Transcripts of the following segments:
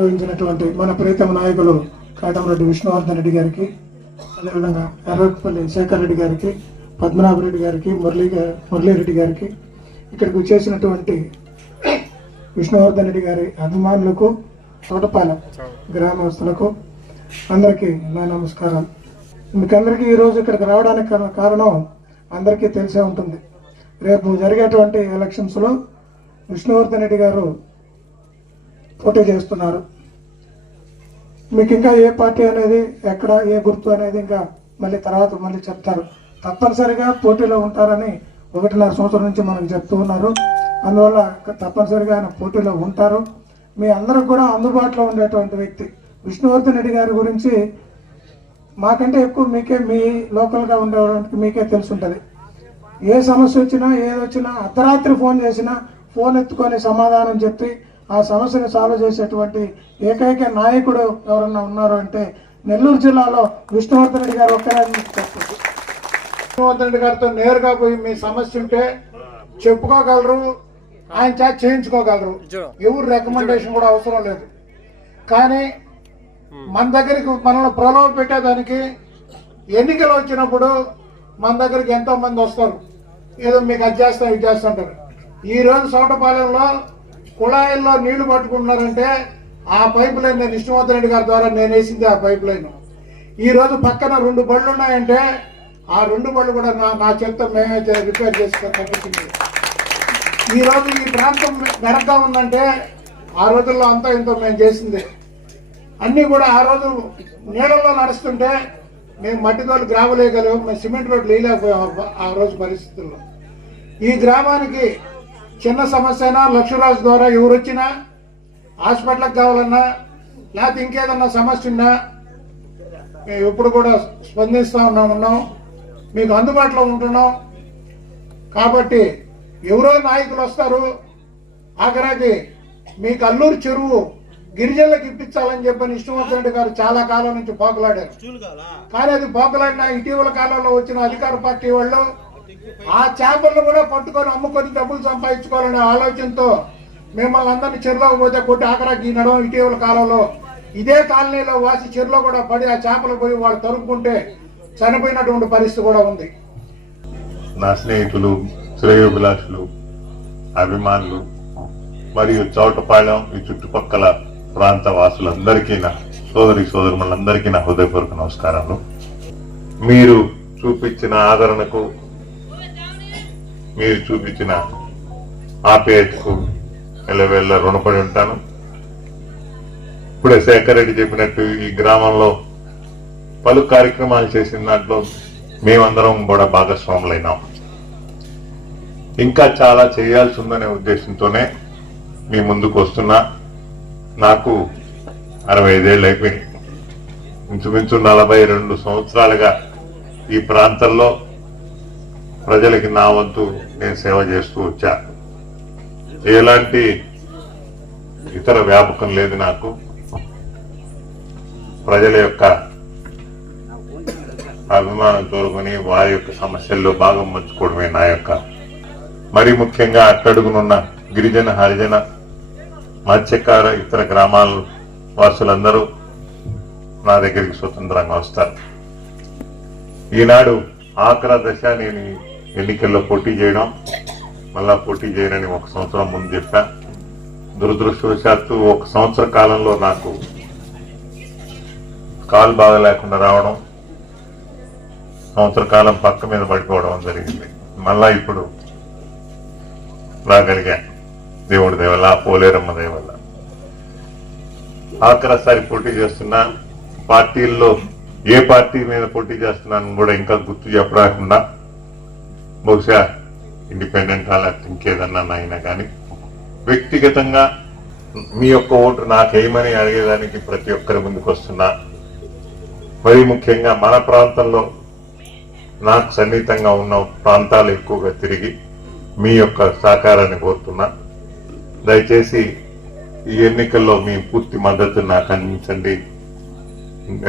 నిర్వహించినటువంటి మన ప్రీతమ నాయకులు కాటమరెడ్డి విష్ణువర్ధన్ రెడ్డి గారికి అదేవిధంగా ఎర్రపల్లి శేఖర్ రెడ్డి గారికి పద్మనాభరెడ్డి గారికి మురళీ మురళీరెడ్డి గారికి ఇక్కడికి వచ్చేసినటువంటి విష్ణువర్ధన్ రెడ్డి గారి అభిమానులకు తోటపాలెం గ్రామస్తులకు అందరికీ నా నమస్కారం మీకందరికీ ఈరోజు ఇక్కడికి రావడానికి కారణం అందరికీ తెలిసే ఉంటుంది. రేపు జరిగేటువంటి ఎలక్షన్స్లో విష్ణువర్ధన్ రెడ్డి గారు పోటీ చేస్తున్నారు. మీకు ఇంకా ఏ పార్టీ అనేది ఎక్కడ ఏ గుర్తు అనేది ఇంకా మళ్ళీ తర్వాత మళ్ళీ చెప్తారు. తప్పనిసరిగా పోటీలో ఉంటారని ఒకటిన్నర సంవత్సరం నుంచి మనం చెప్తూ ఉన్నారు. అందువల్ల తప్పనిసరిగా ఆయన పోటీలో ఉంటారు. మీ అందరికి కూడా అందుబాటులో ఉండేటువంటి వ్యక్తి విష్ణువర్ధన్ రెడ్డి గారి గురించి మాకంటే ఎక్కువ మీకే మీ లోకల్గా ఉండేవాళ్ళకి మీకే తెలుసుంటుంది. ఏ సమస్య వచ్చినా ఏదొచ్చినా అర్ధరాత్రి ఫోన్ చేసినా ఫోన్ ఎత్తుకొని సమాధానం చెప్పి ఆ సమస్యను సాల్వ్ చేసేటువంటి ఏకైక నాయకుడు ఎవరన్నా ఉన్నారు అంటే నెల్లూరు జిల్లాలో విష్ణువర్ధన్ రెడ్డి గారు ఒక్కరే విష్ణువర్ధన్ రెడ్డి గారితో నేరుగా పోయి మీ సమస్య ఉంటే చెప్పుకోగలరు ఆయన చేత చేయించుకోగలరు. ఎవరు రికమెండేషన్ కూడా అవసరం లేదు. కానీ మన దగ్గరికి మనల్ని ప్రలోభ పెట్టేదానికి ఎన్నికలు వచ్చినప్పుడు మన దగ్గరికి ఎంతో మంది వస్తారు. ఏదో మీకు అది చేస్తాం ఇది చేస్తుంటారు ఈ రోజు సౌటపాలెంలో కుళాయిల్లో నీళ్ళు పట్టుకుంటున్నారంటే ఆ పైప్ లైన్ నేను విష్ణువర్ధన్ రెడ్డి గారి ద్వారా నేను వేసింది ఆ పైప్ లైన్. ఈ రోజు పక్కన రెండు బళ్ళు ఉన్నాయంటే ఆ రెండు బళ్ళు కూడా నా నా చేత మేమే రిపేర్ చేసుకొని పంపించింది. ఈ రోజు ఈ ప్రాంతం మెరగ్గా ఉందంటే ఆ రోజుల్లో అంతా ఇంతో మేము చేసింది. అన్నీ కూడా ఆ రోజు నీళ్ళల్లో నడుస్తుంటే మేము మట్టితోలు గ్రాములు మేము సిమెంట్ రోడ్లు వేయలేకపోయాం ఆ- ఆ రోజు పరిస్థితుల్లో. ఈ గ్రామానికి చిన్న సమస్య అయినా లక్షరాజు ద్వారా ఎవరు వచ్చినా హాస్పిటల్కి కావాలన్నా లేకపోతే ఇంకేదన్నా సమస్య ఉన్నా మేము ఎప్పుడు కూడా స్పందిస్తూ ఉన్నాం ఉన్నాం. మీకు అందుబాటులో ఉంటున్నాం. కాబట్టి ఎవరో నాయకులు వస్తారు. ఆఖరాకి మీకు అల్లూరు చెరువు గిరిజనులకు ఇప్పించాలని చెప్పని విష్ణువర్ధన్ రెడ్డి గారు చాలా కాలం నుంచి పోకలాడారు. కానీ అది పోకలాడిన ఇటీవల కాలంలో వచ్చిన అధికార పార్టీ వాళ్ళు ఆ చేపలను కూడా పట్టుకొని అమ్ముకొని డబ్బులు సంపాదించుకోవాలనే ఆలోచనతో మిమ్మల్ని అందరినీ చెరువులోకి పోతే కొట్టి ఆఖరాకి ఈ ఇటీవల కాలంలో ఇదే కాలనీలో వాసి చెరులో కూడా పడి ఆ చేపలు పోయి వాళ్ళు తరుపుకుంటే చనిపోయినటువంటి పరిస్థితి కూడా ఉంది. నా స్నేహితులు శ్రేయోభిలాషులు అభిమానులు మరియు చౌటపాలెం ఈ చుట్టుపక్కల ప్రాంత వాసులందరికీ నా సోదరి సోదరులందరికీ నా హృదయపూర్వక నమస్కారాలు మీరు చూపించిన ఆదరణకు మీరు చూపించిన ఆప్యాయతకు ఎల్లవేళ్ళ రుణపడి ఉంటాను. ఇప్పుడే శేఖర్ రెడ్డి చెప్పినట్టు ఈ గ్రామంలో పలు కార్యక్రమాలు చేసిన దాంట్లో మేమందరం కూడా భాగస్వాములైనాం. ఇంకా చాలా చేయాల్సి ఉందనే ఉద్దేశంతోనే మీ ముందుకు వస్తున్నా. నాకు అరవై ఐదేళ్ళు అయిపోయింది ఇంచుమించు నలభై రెండు సంవత్సరాలుగా ఈ ప్రాంతంలో ప్రజలకి నా వంతు నేను సేవ చేస్తూ వచ్చా. ఎలాంటి ఇతర వ్యాపకం లేదు నాకు. ప్రజల యొక్క అభిమానం కోరుకుని వారి యొక్క సమస్యల్లో భాగం పంచుకోవడమే నా యొక్క మరి ముఖ్యంగా అట్టడుగునున్న గిరిజన హరిజన మత్స్యకార ఇతర గ్రామాల వాసులందరూ నా దగ్గరికి స్వతంత్రంగా వస్తారు. ఈనాడు ఆఖర దశ నేను ఎన్నికల్లో పోటీ చేయడం మళ్ళా పోటీ చేయనని ఒక సంవత్సరం ముందు చెప్పా. దురదృష్టవశాత్తు ఒక సంవత్సర కాలంలో నాకు కాలు బాగా లేకుండా రావడం సంవత్సర కాలం పక్క మీద పడిపోవడం జరిగింది. మళ్ళా ఇప్పుడు రాగలిగా దేవుడి దేవల్ల పోలేరమ్మ దేవల్ల ఆఖరసారి పోటీ చేస్తున్నా పార్టీల్లో ఏ పార్టీ మీద పోటీ చేస్తున్నాను కూడా ఇంకా గుర్తు చెప్పరాకుండా బహుశా ఇండిపెండెంట్ లేకపోతే ఇంకేదన్నా అయినా కానీ వ్యక్తిగతంగా మీ యొక్క ఓటు నాకేమని అడిగేదానికి ప్రతి ఒక్కరి ముందుకు వస్తున్నా. మరి ముఖ్యంగా మన ప్రాంతంలో నాకు సన్నిహితంగా ఉన్న ప్రాంతాలు ఎక్కువగా తిరిగి మీ యొక్క సహకారాన్ని కోరుతున్నా. దయచేసి ఈ ఎన్నికల్లో మీ పూర్తి మద్దతు నాకు అందించండి.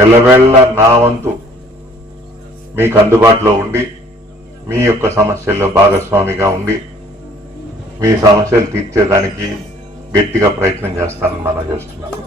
ఎల్లవేళ్ళ నా వంతు మీకు అందుబాటులో ఉండి మీ యొక్క సమస్యల్లో భాగస్వామిగా ఉండి మీ సమస్యలు తీర్చేదానికి గట్టిగా ప్రయత్నం చేస్తానని మనం చేస్తున్నాను.